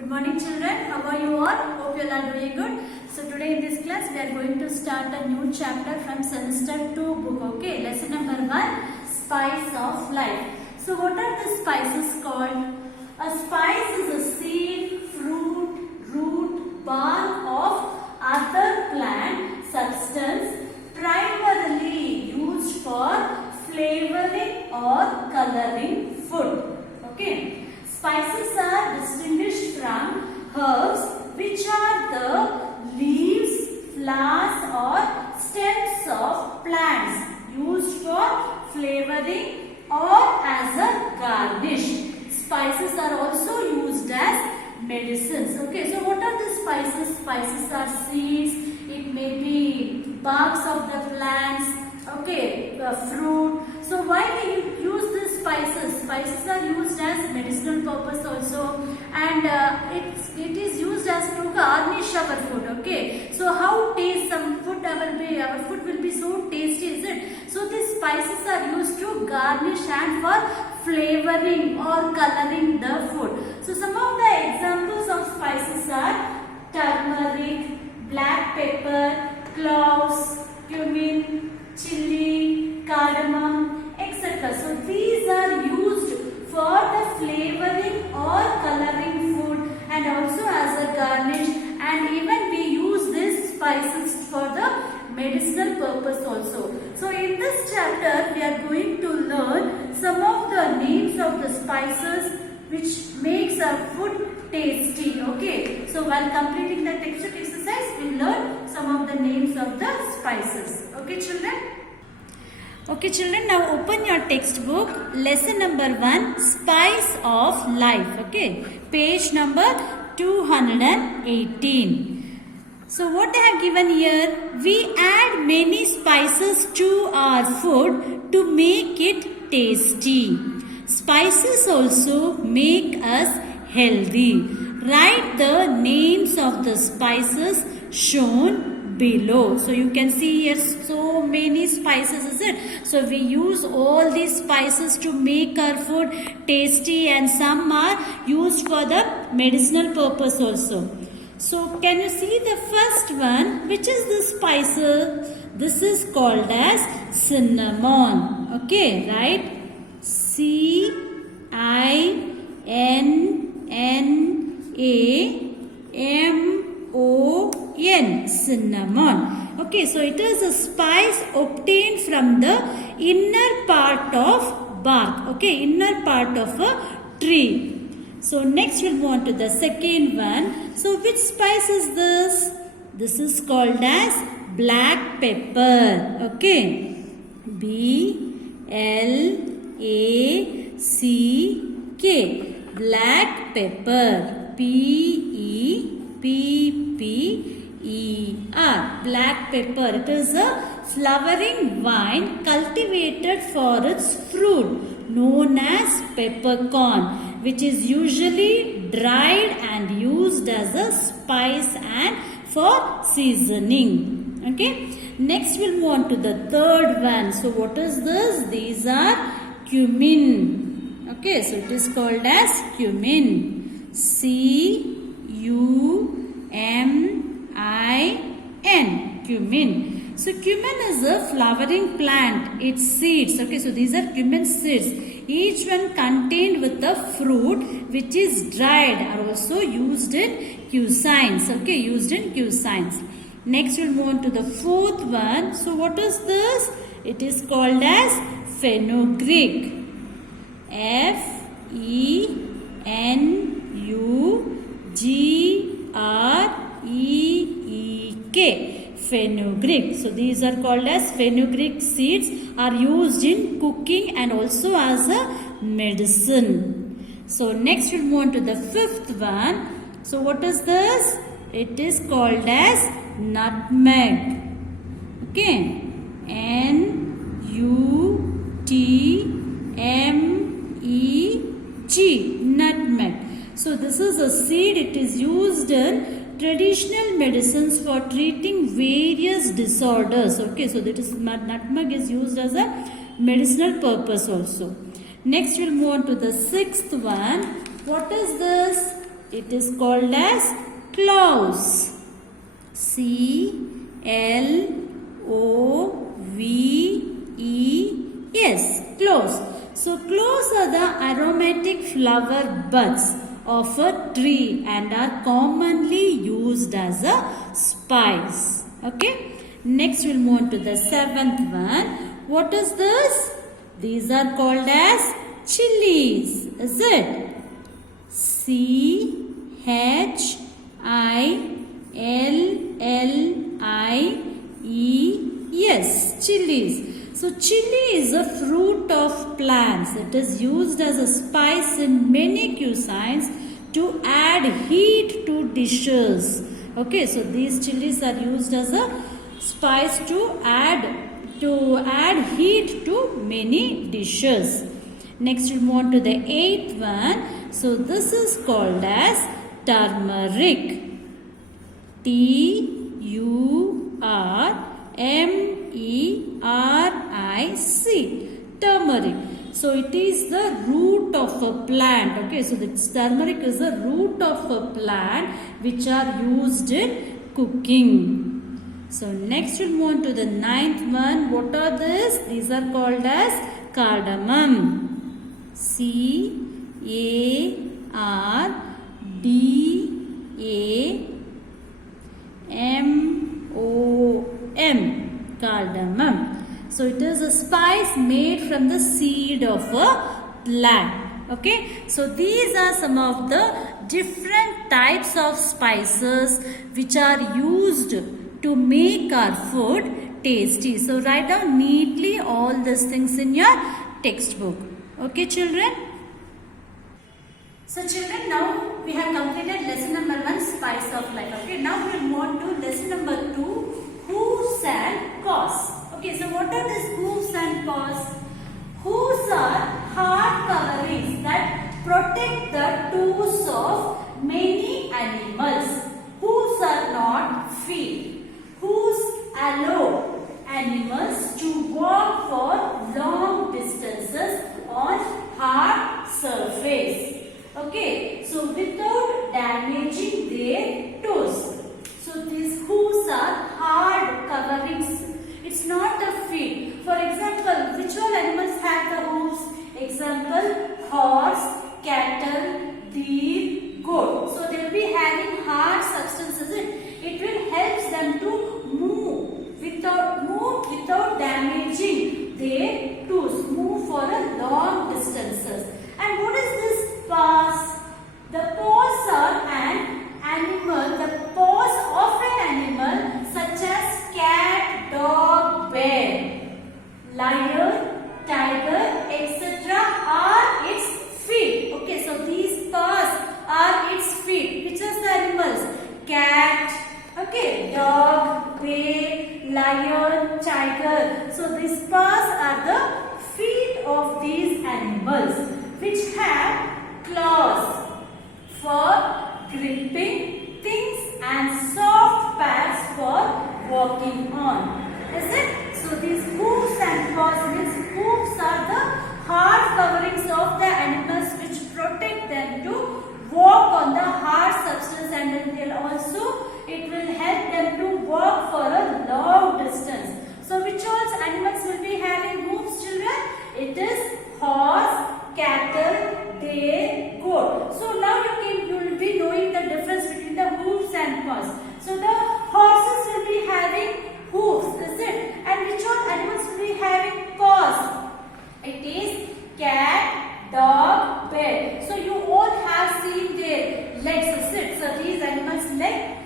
Good morning children, how are you all? Hope you all are doing good. So today in this class we are going to start a new chapter from semester 2 book. Okay, lesson number 1, Spice of Life. So what are the spices called? A spice is a seed, fruit, root, bark of other plant substance primarily used for flavoring or coloring food. Okay. Spices are distinguished from herbs, which are the leaves, flowers or stems of plants used for flavoring or as a garnish. Spices are also used as medicines. Okay, so what are the spices? Spices are seeds, it may be barks of the plants, okay, fruit. So why we use these spices? Spices are used as medicinal purpose also, and it is used as to garnish our food. Okay, so how taste some food our food will be so tasty, is it? So these spices are used to garnish and for flavoring or coloring the food. So some of the examples of spices are turmeric, black pepper, cloves, cumin, chili, cardamom, etc. So these are used for the flavoring or coloring food and also as a garnish, and even we use these spices for the medicinal purpose also. So in this chapter we are going to learn some of the names of the spices which makes our food tasty. Okay, so while completing the textbook exercise we learn some of the names of the spices. Okay children? Okay children, now open your textbook, lesson number 1, Spice of Life. Okay, page number 218. So what I have given here, we add many spices to our food to make it tasty. Spices also make us healthy. Write the names of the spices shown below. So you can see here so many spices, is it? So we use all these spices to make our food tasty, and some are used for the medicinal purpose also. So can you see the first one, which is the spices? This is called as cinnamon. Okay, right? C-I-N-N-A-M-O-N, cinnamon. Okay, so it is a spice obtained from the inner part of bark. Okay, inner part of a tree. So next we'll move on to the second one. So which spice is this? This is called as black pepper. Okay, B-L-A-C-K, black pepper, P-E-P-P-E-R, black pepper. It is a flowering vine cultivated for its fruit known as peppercorn, which is usually dried and used as a spice and for seasoning. Okay, next we'll move on to the third one. So what is this? These are cumin. Okay, so it is called as cumin, C-U-M-I-N, cumin. So cumin is a flowering plant. Its seeds, okay, so these are cumin seeds. Each one contained with the fruit which is dried are also used in cuisines. Okay, used in cuisines. Next we'll move on to the fourth one. So what is this? It is called as fenugreek. F-E-N-U-G-R-E-E-K. Fenugreek. So these are called as fenugreek seeds, are used in cooking and also as a medicine. So next we'll move on to the fifth one. So what is this? It is called as nutmeg. Okay, N-U-T-M-E-G, nutmeg. So this is a seed. It is used in traditional medicines for treating various disorders. Okay, so that is nutmeg is used as a medicinal purpose also. Next we'll move on to the sixth one. What is this? It is called as claws. C-L-O-V-E-S. Claws. So claws are the aromatic flower buds of a tree and are commonly used as a spice. Okay. Next we'll move on to the seventh one. What is this? These are called as chilies. Is it? C-H-I-L-L-I-E-S. Chilies. So chili is a fruit of plants. It is used as a spice in many cuisines to add heat to dishes. Okay, so these chilies are used as a spice to add heat to many dishes. Next we'll move on to the eighth one. So this is called as turmeric. T-U-R-M-E-R-I-C. Turmeric. So it is the root of a plant. Okay, so this turmeric is the root of a plant which are used in cooking. So next we'll move on to the ninth one. What are these? These are called as cardamom. C-A-R-D-A-M-O-M. Cardamom. So it is a spice made from the seed of a plant. Okay. So these are some of the different types of spices which are used to make our food tasty. So write down neatly all these things in your textbook. Okay, children? So children, now we have completed lesson number 1, spice of life. Okay, now we will move on to lesson number 2, hooves and paws. Okay, so what are these hooves and paws? Hooves are hard coverings that protect the toes of many animals. Hooves are not feet. Hooves allow animals to walk for long distances on hard surface. Okay, so without damaging their toes. So these hooves are hard coverings. It's not a feet. For example, which all animals have the hooves? Example, horse, cattle, deer, goat. So they will be having hard substances. It will help them to move without damaging their toes. Move for a long distances. And what is this paws? The paws are an animal. The paws of an animal such as cat, dog, bear, lion, tiger, etc. are its feet. Okay, so these paws are its feet. Which are the animals? Cat, okay, dog, bear, lion, tiger. So these paws are the feet of these animals which have claws for gripping things and soft pads for walking on. Is it? So these hooves and paws, these hooves are the hard coverings of the animals which protect them to walk on the hard substance, and it will help them to walk for a long distance. So which all animals will be having hooves, children? It is horse, cattle, deer, goat. So now you will be knowing the difference between the hooves and paws. So the horses will be having hooves, is it? And which all animals will be having paws? It is cat, dog, bear. So you all have seen their legs, is it? So these animals' legs.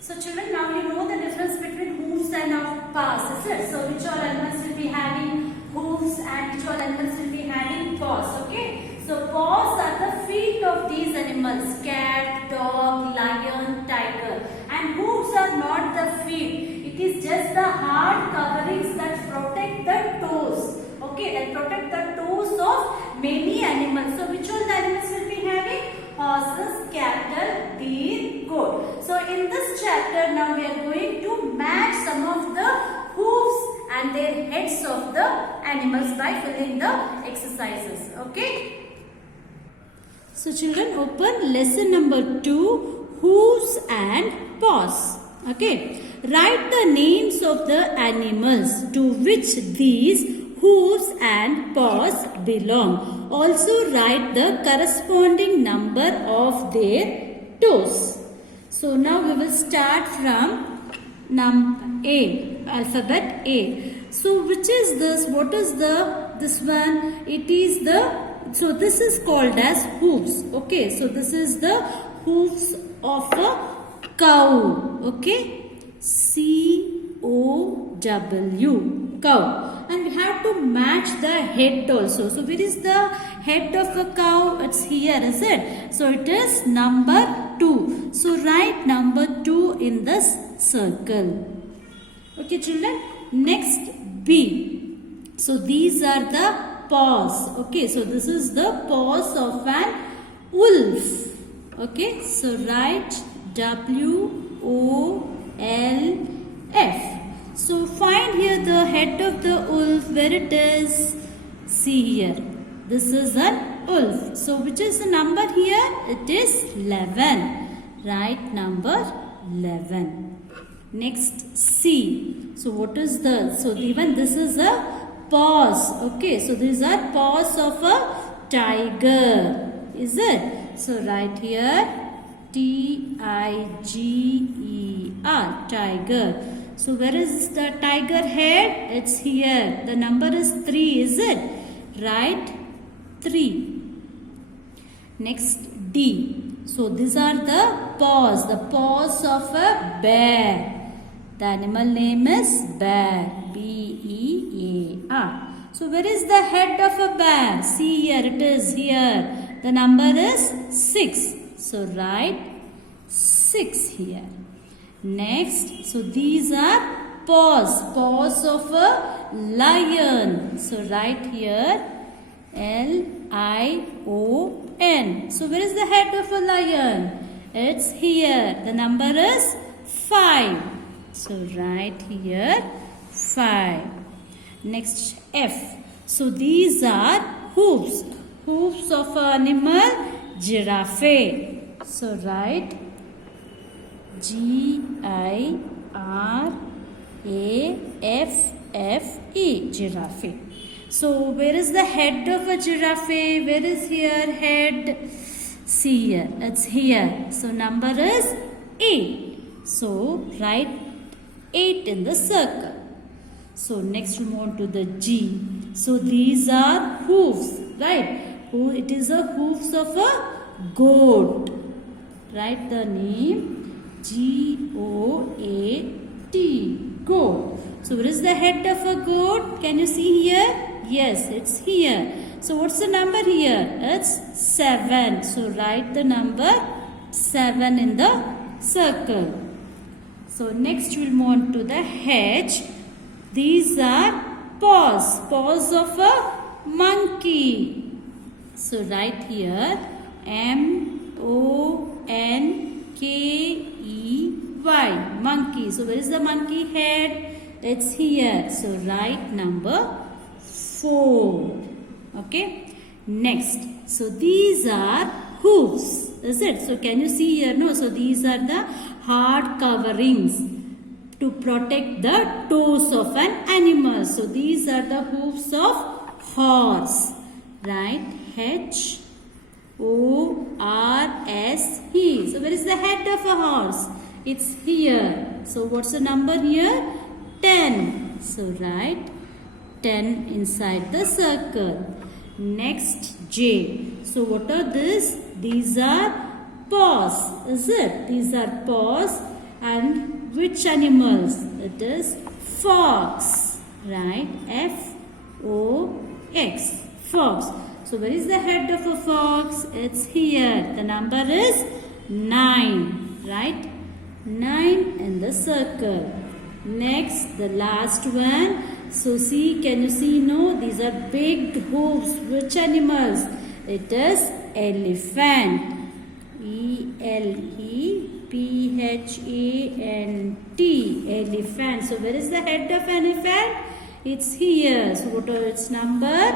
So children, now you know the difference between hooves and paws, is it? So which all animals will be having hooves and which all animals will be having paws, okay? So paws are the feet of these animals, cat, dog, lion, tiger. And hooves are not the feet. It is just the hard coverings that protect the toes. Okay, that protect the toes of many animals. So which all the animals will be having? Horses, cattle, deer, goat. So in this chapter now we are going to match some of the hooves and their heads of the animals by filling the exercises. Okay. So children, open lesson number 2, hooves and paws. Okay. Write the names of the animals to which these hooves and paws belong. Also write the corresponding number of their toes. So now we will start from A, alphabet A. So which is this? What is this one? It is so this is called as hooves. Okay, so this is the hooves of a cow. Okay, C-O-W, cow. And we have to match the head also. So where is the head of a cow? It's here, is it? So it is number 2. So write number 2 in this circle. Okay children. Next B. So these are the paws. Okay, so this is the paws of an wolf. Okay, so write W-O-L-F. So find here the head of the wolf, where it is. See here. This is an wolf. So which is the number here? It is 11. Write number 11. Next C. So what is so even this is a paws. Okay, so these are paws of a tiger. Is it? So write here T-I-G-E-R, tiger. So where is the tiger head? It's here. The number is 3, is it? Write 3. Next D. So these are the paws of a bear. The animal name is bear. B-E-A-R. So where is the head of a bear? See here, it is here. The number is 6. So write 6 here. Next, so these are paws of a lion. So write here L-I-O-N. So where is the head of a lion? It's here. The number is 5. So write here 5. Next F. So these are hooves of an animal, giraffe. So write G-I-R-A-F-F-E, giraffe. So where is the head of a giraffe? Where is here head? See here, it's here. So number is 8. So write 8 in the circle. So next we move on to the G. So these are hooves, right? It is a hooves of a goat. Write the name G-O-A-T, goat. So where is the head of a goat? Can you see here? Yes, it's here. So what's the number here? It's 7. So write the number 7 in the circle. So next we'll move on to the H. These are paws of a monkey. So write here M-O-N-K-E-Y, monkey. So where is the monkey head? It's here. So write number 4. Okay. Next. So these are hooves. Is it? So can you see here? No. So these are the hard coverings to protect the toes of an animal. So these are the hooves of horse. Right? H-O-R-S-E. So where is the head of a horse? It's here. So what's the number here? 10. So write 10 inside the circle. Next J. So what are these? These are paws. Is it? These are paws. And which animals? It is fox. Right? F-O-X. Fox. So where is the head of a fox? It's here. The number is 9. Right? 9 in the circle. Next, the last one. So see, can you see? No, these are big hooves. Which animals? It is elephant. E-L-E-P-H-A-N-T. Elephant. So where is the head of elephant? It's here. So what are its number?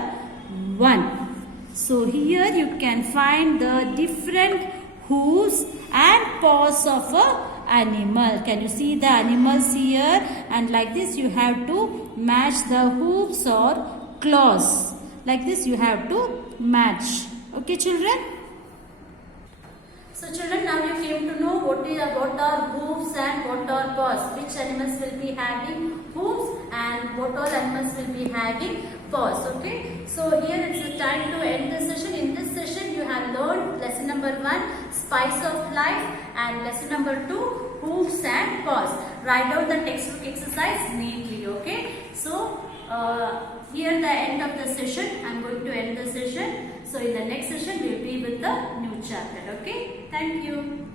1. So here you can find the different hooves and paws of a animal. Can you see the animals here? And like this you have to match the hooves or claws. Like this you have to match. Okay children? So children, now you came to know what are hooves and what are paws. Which animals will be having hooves and what all animals will be having paws. Okay. So here it's the time to end the session. In this session you have learned lesson number 1, spice of life, and lesson number 2, hooves and paws. Write out the textbook exercise neatly. Okay. So here the end of the session. I am going to end the session. So in the next session we will be with the new chapter. Okay. Thank you.